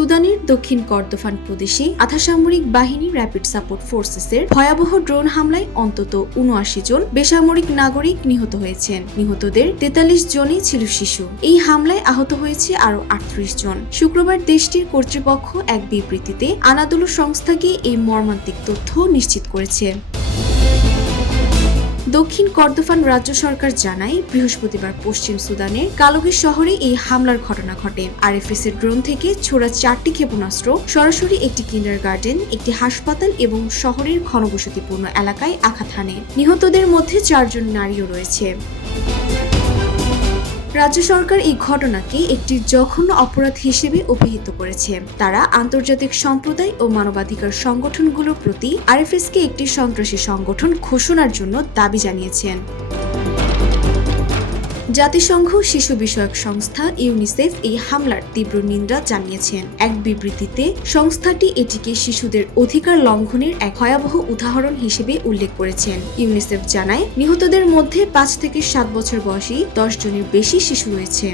সুদানের দক্ষিণ কর্দোফান প্রদেশে আধাসামরিক বাহিনী র্যাপিড সাপোর্ট ফোর্সেসের ভয়াবহ ড্রোন হামলায় অন্তত ৭৯ জন বেসামরিক নাগরিক নিহত হয়েছেন। নিহতদের ৪৩ জনই ছিল শিশু। এই হামলায় আহত হয়েছে আরও ৩৮ জন। শুক্রবার দেশটির কর্তৃপক্ষ এক বিবৃতিতে আনাদোলু সংস্থাকে এই মর্মান্তিক তথ্য নিশ্চিত করেছে। দক্ষিণ কর্দোফান রাজ্য সরকার জানায়, বৃহস্পতিবার পশ্চিম সুদানের কালোগি শহরে এই হামলার ঘটনা ঘটে। আরএফএস এর ড্রোন থেকে ছোড়া ৪টি ক্ষেপণাস্ত্র সরাসরি একটি কিন্ডারগার্টেন, একটি হাসপাতাল এবং শহরের ঘনবসতিপূর্ণ এলাকায় আঘাত হানে। নিহতদের মধ্যে ৪ জন নারীও রয়েছে। রাজ্য সরকার এই ঘটনাকে একটি জঘন্য অপরাধ হিসেবে অভিহিত করেছে। তারা আন্তর্জাতিক সম্প্রদায় ও মানবাধিকার সংগঠনগুলোর প্রতি আরএফএসকে একটি সন্ত্রাসী সংগঠন ঘোষণার জন্য দাবি জানিয়েছেন। জাতিসংঘ শিশু বিষয়ক সংস্থা ইউনিসেফ এই হামলার তীব্র নিন্দা জানিয়েছেন। এক বিবৃতিতে সংস্থাটি এটিকে শিশুদের অধিকার লঙ্ঘনের এক ভয়াবহ উদাহরণ হিসেবে উল্লেখ করেছেন। ইউনিসেফ জানায়, নিহতদের মধ্যে ৫ থেকে ৭ বছর বয়সী ১০ জনের বেশি শিশু রয়েছে।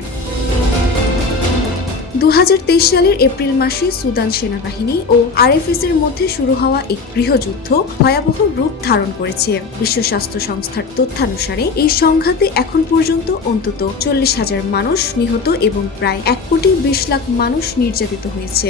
২০২৩ সালের এপ্রিল মাসে সুদান সেনাবাহিনী ও আরএফএস এর মধ্যে শুরু হওয়া এক গৃহযুদ্ধ ভয়াবহ রূপ ধারণ করেছে। বিশ্ব স্বাস্থ্য সংস্থার তথ্যানুসারে এই সংঘাতে এখন পর্যন্ত অন্তত ৪০,০০০ মানুষ নিহত এবং প্রায় ১,২০,০০,০০০ মানুষ নির্যাতিত হয়েছে।